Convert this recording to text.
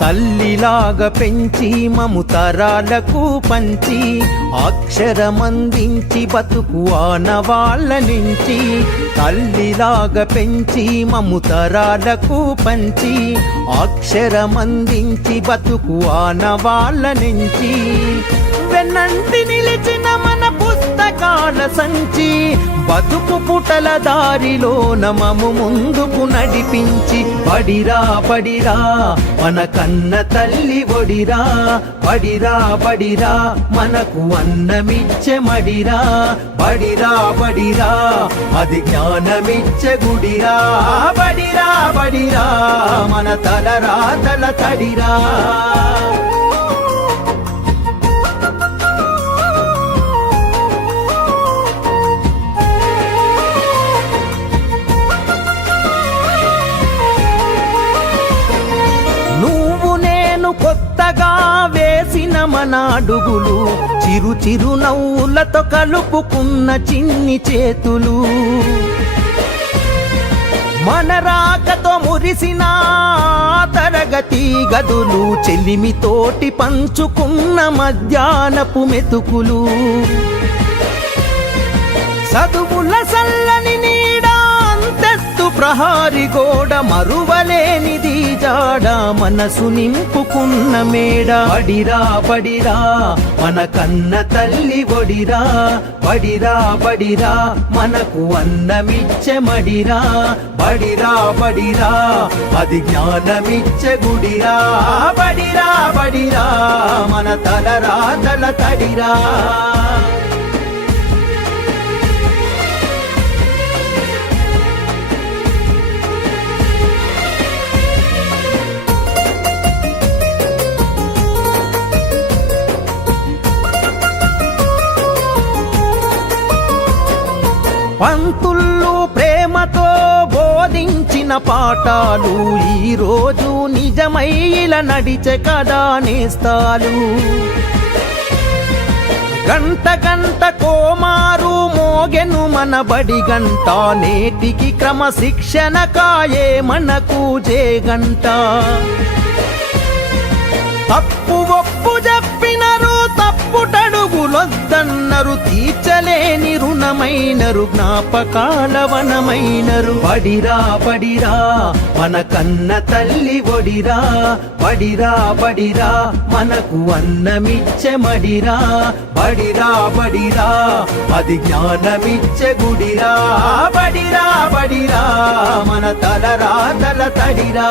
తల్లిలాగా పెంచి మము తరాలకు పంచి అక్షరమందించి బతుకు ఆనవాళ్ళ నుంచి తల్లిలాగా పెంచి మము తరాలకు పంచి అక్షరమందించి బతుకు ఆనవాళ్ళ నుంచి. వెన్నంటి నిలిచిన మన సంచి బతుకు పుటల దారిలో నమము ముందుకు నడిపించి పడిరా పడిరా మన కన్న తల్లి ఒడిరా పడిరా పడిరా మనకు అన్నమిచ్చే మడిరా పడిరా పడిరా అది జ్ఞానమిచ్చే గుడిరా బడిరా బడిరా మన తల రాతల తడిరా. నాడుగులు చిరు చిరు నవ్వులతో కలుపుకున్న చిన్ని చేతులు. మన రాకతో మురిసిన తరగతి గదులు చెలిమితోటి పంచుకున్న మధ్యాహ్నపు మెతుకులు. చదువుల సల్లని నీడ అంతస్తు ప్రహారి గోడ మరువలేనిది. జాడ మనసు నింపుకున్న మేడ. పడిరా పడిరా మన కన్న తల్లి ఒడిరా. పడిరా పడిరా మనకు అన్నమిచ్చే మడిరా. పడిరా బడిరా అది జ్ఞానమిచ్చే గుడిరా. పడిరా పడిరా మన తల రాతల తడిరా. పంతుళ్ళు ప్రేమతో బోధించిన పాఠాలు ఈ రోజు నిజమైల నడిచే కదా నేస్తాలు. గంట గంట కోమారు మోగెను మన బడి గంట నేటికి క్రమశిక్షణ కాయే మనకు జే గంట. తప్పు ఒప్పు తప్పుటడుగులొద్దన్నరు తీర్చలేని రుణమైనరు జ్ఞాపకాల వనమైనరు పడిరా పడిరా మన కన్న తల్లి ఒడిరా పడిరా పడిరా మనకు అన్నమిచ్చే మడిరా పడిరా పడిరా అది జ్ఞానమిచ్చే గుడిరా. పడిరా పడిరా మన తలరా తల తడిరా.